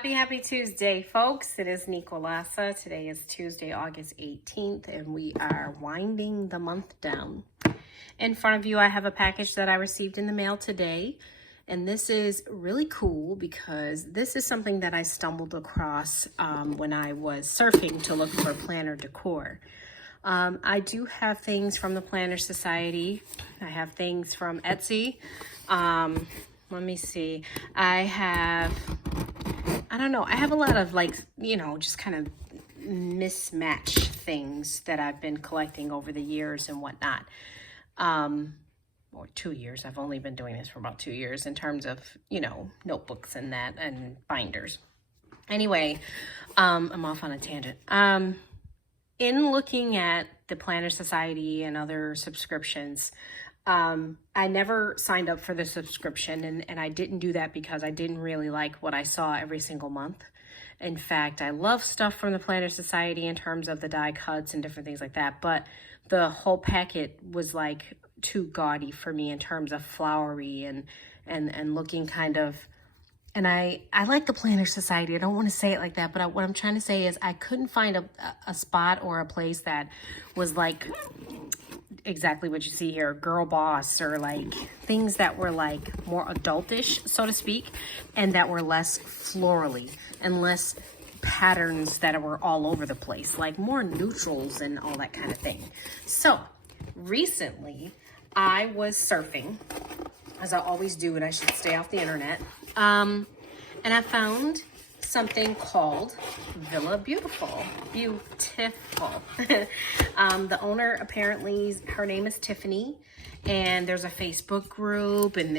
Happy Tuesday, folks. It is Nicolasa. Today is Tuesday, August 18th, and we are winding the month down. In front of you, I have a package that I received in the mail today, and this is really cool because this is something that I stumbled across when I was surfing to look for planner decor. I do have things from the Planner Society. I have things from Etsy. Let me see. I have a lot of just kind of mismatch things that I've been collecting over the years and whatnot. Or 2 years. I've only been doing this for about 2 years in terms of, notebooks and that and binders. Anyway, I'm off on a tangent. In looking at the Planner Society and other subscriptions, I never signed up for the subscription, and I didn't do that because I didn't really like what I saw every single month. In fact, I love stuff from the Planner Society in terms of the die cuts and different things like that, but the whole packet was like too gaudy for me in terms of flowery and looking kind of, and I like the Planner Society. I don't want to say it like that, but what I'm trying to say is I couldn't find a spot or a place that was like exactly what you see here, girl boss, or like things that were like more adultish, so to speak, and that were less florally and less patterns that were all over the place, like more neutrals and all that kind of thing. So recently I was surfing, as I always do, and I should stay off the internet, and I found something called Villabeautifful. The owner, apparently, her name is Tiffany, and there's a Facebook group, and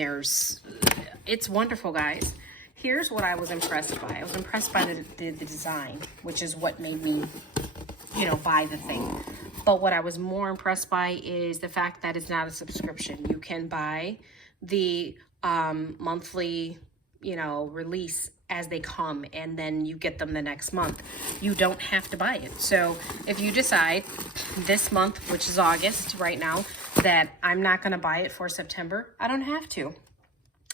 it's wonderful, guys. Here's what I was impressed by. I was impressed by the design, which is what made me, buy the thing. But what I was more impressed by is the fact that it's not a subscription. You can buy the monthly, release as they come, and then you get them the next month. You don't have to buy it. So if you decide this month, which is August right now, that I'm not going to buy it for September, I don't have to.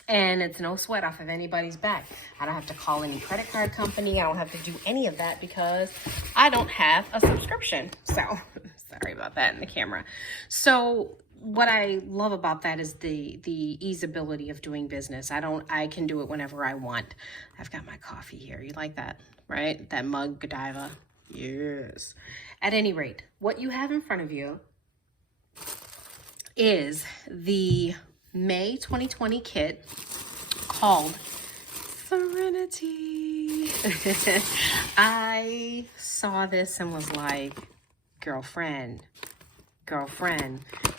And it's no sweat off of anybody's back. I don't have to call any credit card company. I don't have to do any of that because I don't have a subscription. So sorry about that in the camera. So what I love about that is the easeability of doing business. I can do it whenever I want. I've got my coffee here. You like that, right? That mug Godiva. Yes. At any rate, what you have in front of you is the May 2020 kit called Serenity. I saw this and was like, girlfriend,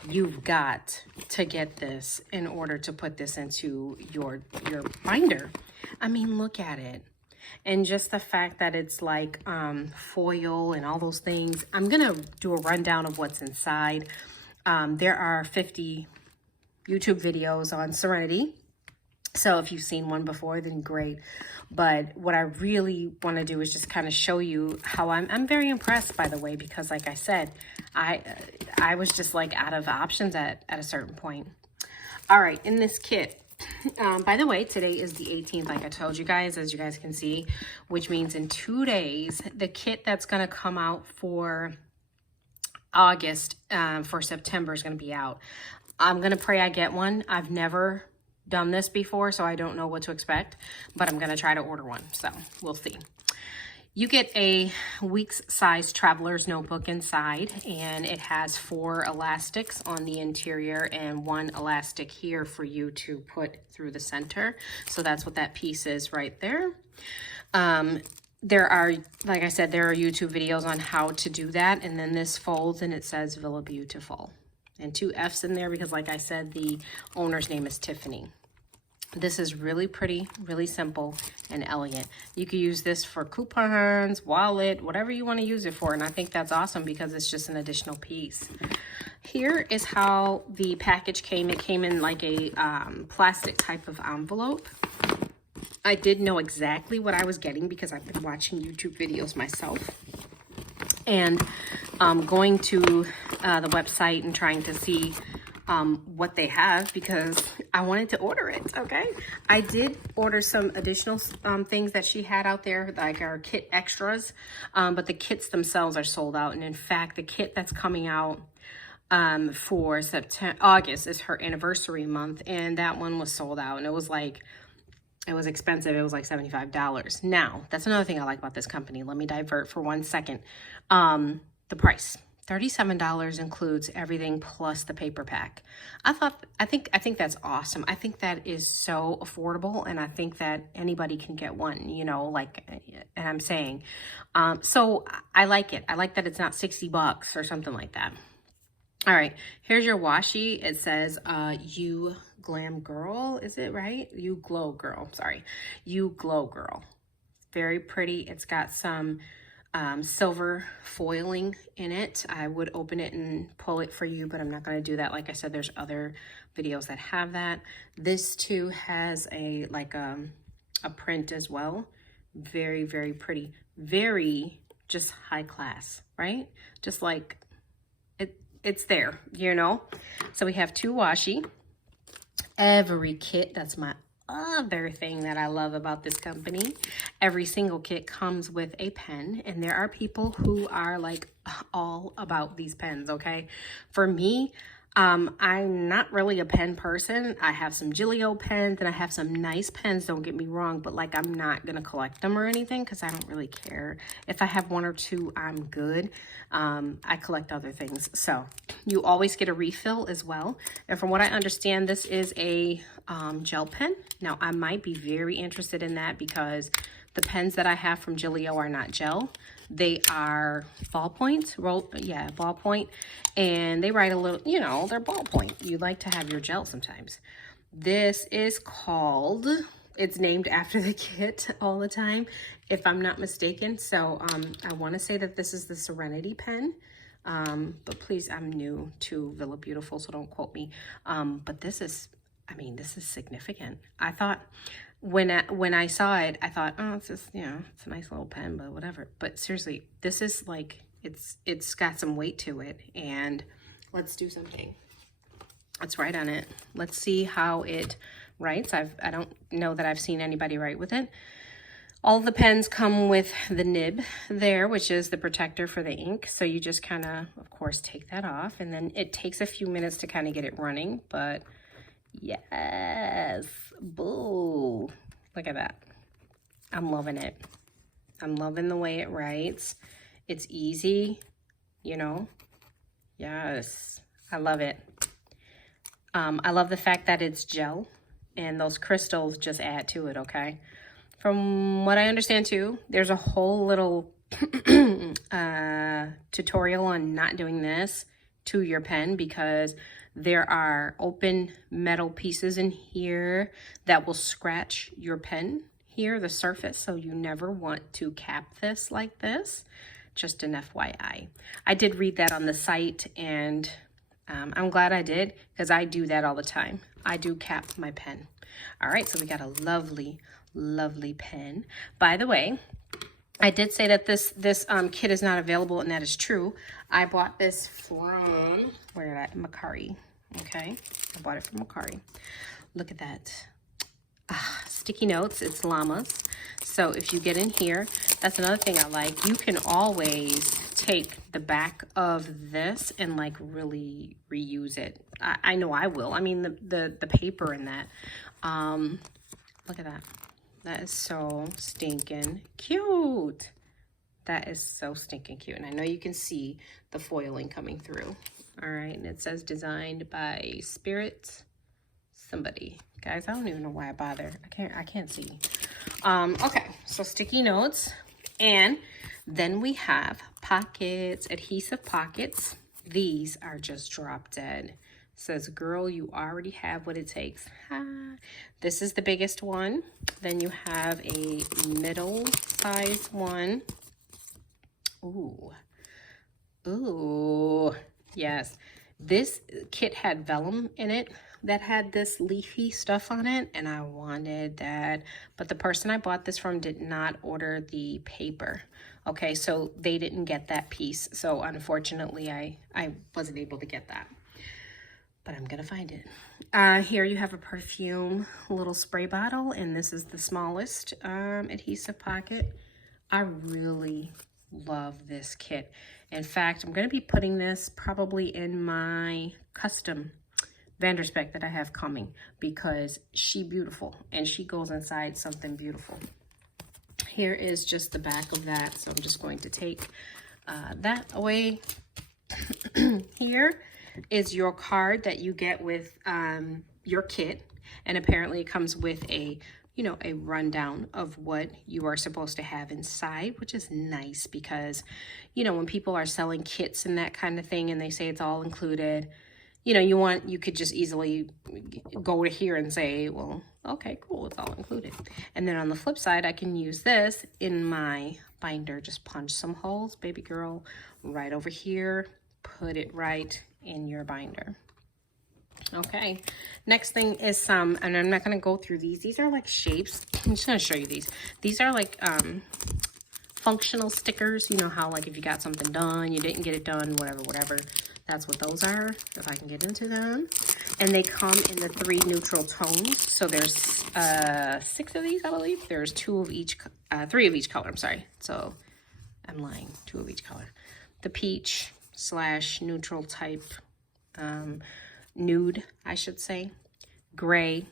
you've got to get this in order to put this into your binder. I mean, look at it. And just the fact that it's like foil and all those things. I'm going to do a rundown of what's inside. There are 50 YouTube videos on Serenity. So if you've seen one before, then great. But what I really want to do is just kind of show you how I'm very impressed, by the way, because like I said, I was just like out of options at a certain point. All right, in this kit, by the way, today is the 18th, like I told you guys, as you guys can see, which means in 2 days, the kit that's going to come out for August, for September is going to be out. I'm going to pray I get one. I've never done this before, so I don't know what to expect, but I'm going to try to order one, so we'll see. You get a week's size traveler's notebook inside, and it has 4 elastics on the interior and 1 elastic here for you to put through the center. So that's what that piece is right there. There are, like I said, there are YouTube videos on how to do that, and then this folds and it says Villabeautifful. And 2 F's in there because, like I said, the owner's name is Tiffany. This is really pretty, really simple, and elegant. You could use this for coupons, wallet, whatever you want to use it for. And I think that's awesome because it's just an additional piece. Here is how the package came. It came in like a plastic type of envelope. I did know exactly what I was getting because I've been watching YouTube videos myself. And going to the website and trying to see what they have because I wanted to order it, okay? I did order some additional things that she had out there, like our kit extras, but the kits themselves are sold out. And in fact, the kit that's coming out for August is her anniversary month, and that one was sold out, and it was expensive. It was like $75. Now, that's another thing I like about this company. Let me divert for 1 second. The price. $37 includes everything plus the paper pack. I think that's awesome. I think that is so affordable, and I think that anybody can get one, you know, like, and I'm saying, so I like it. I like that it's not $60 or something like that. All right, here's your washi. It says, you glam girl, is it right? You glow girl, sorry. You glow girl. Very pretty. It's got some silver foiling in it. I would open it and pull it for you, but I'm not going to do that. Like I said, there's other videos that have that. This too has a print as well. Very, very pretty. Very just high class, right? Just like it's there, you know? So we have 2 washi. Every kit, that's my other thing that I love about this company. Every single kit comes with a pen, and there are people who are like all about these pens, okay? For me, I'm not really a pen person. I have some Gillio pens and I have some nice pens, don't get me wrong, but like I'm not gonna collect them or anything because I don't really care. If I have 1 or 2, I'm good. I collect other things. So you always get a refill as well. And from what I understand, this is a gel pen. Now I might be very interested in that because the pens that I have from Gillio are not gel. They are ballpoint, ballpoint, and they write a little, you know, they're ballpoint. You like to have your gel sometimes. This is called, it's named after the kit all the time, if I'm not mistaken. So I want to say that this is the Serenity pen. But please, I'm new to Villabeautifful, so don't quote me. But this is, I mean, this is significant. I thought, when I saw it, I thought, oh, it's just, you know, it's a nice little pen, but whatever. But seriously, this is like, it's got some weight to it. And let's do something. Let's write on it. Let's see how it writes. I don't know that I've seen anybody write with it. All the pens come with the nib there, which is the protector for the ink. So you just kind of course, take that off. And then it takes a few minutes to kind of get it running, but yes, boo. Look at that. I'm loving it. I'm loving the way it writes. It's easy, you know. Yes, I love it. I love the fact that it's gel and those crystals just add to it, okay? From what I understand too, there's a whole little tutorial on not doing this to your pen because there are open metal pieces in here that will scratch your pen here, the surface, so you never want to cap this like this. Just an FYI. I did read that on the site, and I'm glad I did because I do that all the time. I do cap my pen. All right, so we got a lovely, lovely pen. By the way, I did say that this kit is not available, and that is true. I bought this from, where did I, Macari. Okay, I bought it from Macari. Look at that. Sticky notes, it's llamas. So if you get in here, that's another thing I like. You can always take the back of this and like really reuse it. I know I will. I mean, the paper in that. Look at that. That is so stinking cute. That is so stinking cute. And I know you can see the foiling coming through. All right, and it says designed by Spirit somebody. Guys, I don't even know why I bother. I can't see. Okay, so sticky notes. And then we have pockets, adhesive pockets. These are just drop dead. It says, girl, you already have what it takes. This is the biggest one. Then you have a middle size one. Ooh. Ooh. Yes, this kit had vellum in it that had this leafy stuff on it, and I wanted that, but the person I bought this from did not order the paper. Okay, so they didn't get that piece, so unfortunately I wasn't able to get that. but I'm gonna find it. Here you have a perfume little spray bottle, and this is the smallest adhesive pocket. I really love this kit. In fact, I'm gonna be putting this probably in my custom Vanderspec that I have coming, because she beautiful and she goes inside something beautiful. Here is just the back of that, so I'm just going to take that away. Here is your card that you get with your kit, and apparently it comes with a a rundown of what you are supposed to have inside, which is nice because when people are selling kits and that kind of thing and they say it's all included, you could just easily go to here and say, well, okay, cool, it's all included. And then on the flip side, I can use this in my binder. Just punch some holes, baby girl, right over here. Put it right in your binder. Okay, next thing is some, and I'm not going to go through these. These are like shapes. I'm just going to show you these. These are like functional stickers. You know how like if you got something done, you didn't get it done, whatever. That's what those are, if I can get into them. And they come in the 3 neutral tones. So there's 6 of these, I believe. There's 3 of each color, I'm sorry. So I'm lying, 2 of each color. The peach / neutral type, nude, I should say. Gray,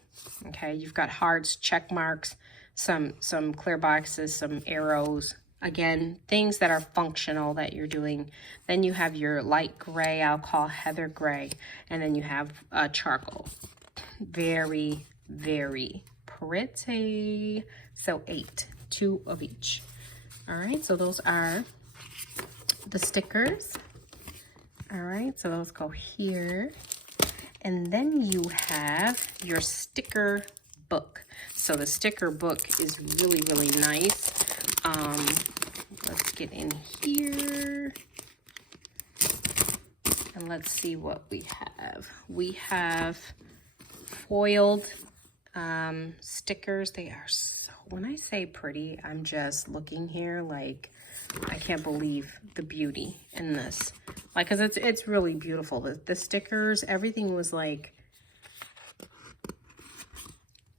okay. You've got hearts, check marks, some clear boxes, some arrows. Again, things that are functional that you're doing. Then you have your light gray, I'll call heather gray. And then you have charcoal. Very, very pretty. So 8, 2 of each. All right, so those are the stickers. All right, so those go here. And then you have your sticker book. So the sticker book is really, really nice. Let's get in here and let's see what we have. We have foiled stickers. They are so, when I say pretty, I'm just looking here like I can't believe the beauty in this. Like, cause it's really beautiful. The stickers, everything was like,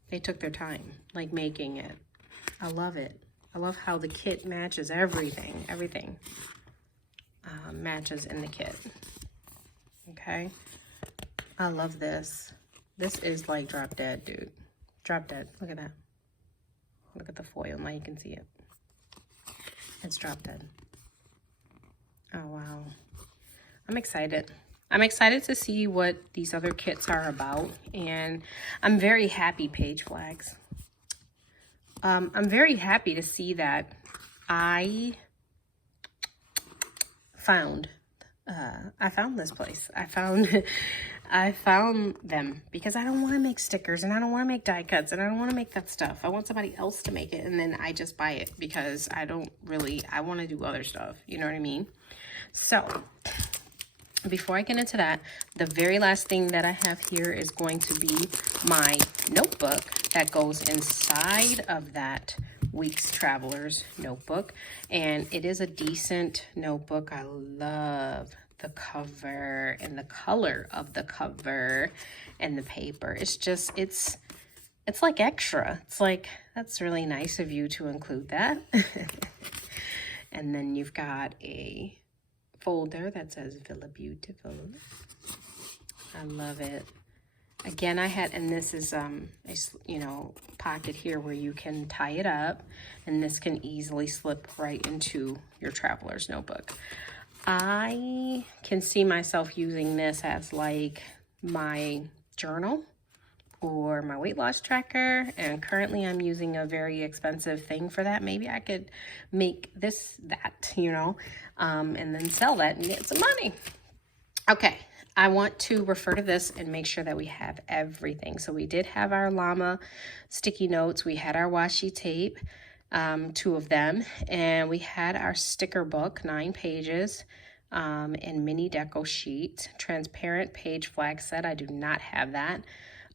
they took their time, like making it. I love it. I love how the kit matches everything. Everything matches in the kit. Okay. I love this. This is like drop dead, dude. Drop dead. Look at that. Look at the foil. Now you can see it. It's drop dead. Oh, wow. I'm excited. I'm excited to see what these other kits are about. And I'm very happy, Page Flags. I'm very happy to see that I found this place. I found them because I don't want to make stickers and I don't want to make die cuts and I don't want to make that stuff. I want somebody else to make it and then I just buy it because I want to do other stuff. You know what I mean? So before I get into that, the very last thing that I have here is going to be my notebook that goes inside of that Weeks Travelers notebook. And it is a decent notebook. I love the cover and the color of the cover and the paper. It's just, it's like extra. It's like, that's really nice of you to include that. And then you've got a folder that says Villabeautifful. I love it. Again, I had, and this is a pocket here where you can tie it up, and this can easily slip right into your traveler's notebook. I can see myself using this as like my journal or my weight loss tracker, and currently I'm using a very expensive thing for that. Maybe I could make this that, and then sell that and get some money. Okay, I want to refer to this and make sure that we have everything. So we did have our llama sticky notes. We had our washi tape, 2 of them, and we had our sticker book, 9 pages, and mini deco sheet, transparent page flag set. I do not have that.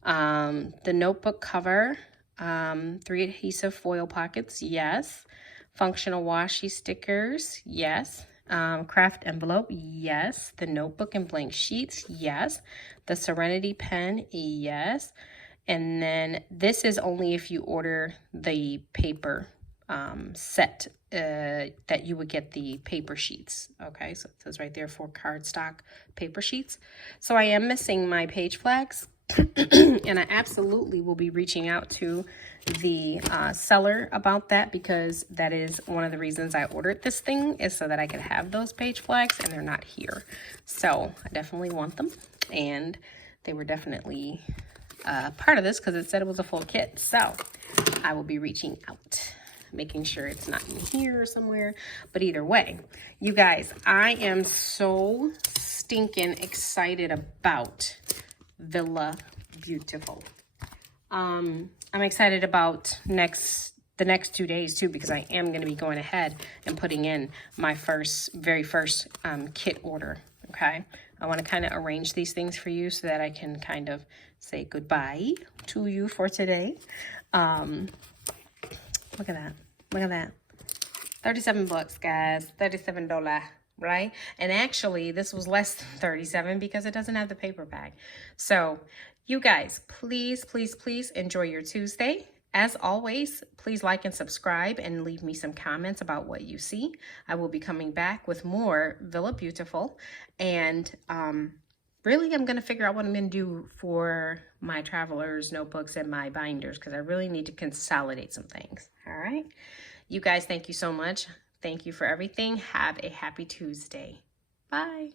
The notebook cover, 3 adhesive foil pockets, yes. Functional washi stickers, yes. craft envelope, yes. The notebook and blank sheets, yes. The Serenity pen, yes. And then this is only if you order the paper set that you would get the paper sheets. Okay, so it says right there for cardstock paper sheets. So I am missing my page flags. And I absolutely will be reaching out to the seller about that, because that is one of the reasons I ordered this thing, is so that I could have those page flags, and they're not here. So I definitely want them, and they were definitely part of this because it said it was a full kit. So I will be reaching out, making sure it's not in here or somewhere. But either way, you guys, I am so stinking excited about Villabeautifful. I'm excited about the next 2 days too, because I am going to be going ahead and putting in my very first kit order. Okay, I want to kind of arrange these things for you so that I can kind of say goodbye to you for today. Look at that. Look at that. 37 bucks, guys. $37, right? And actually, this was less than 37 because it doesn't have the paper bag. So, you guys, please, please, please enjoy your Tuesday. As always, please like and subscribe and leave me some comments about what you see. I will be coming back with more Villabeautifful. And really, I'm going to figure out what I'm going to do for my travelers' notebooks and my binders, because I really need to consolidate some things. All right. You guys, thank you so much. Thank you for everything. Have a happy Tuesday. Bye.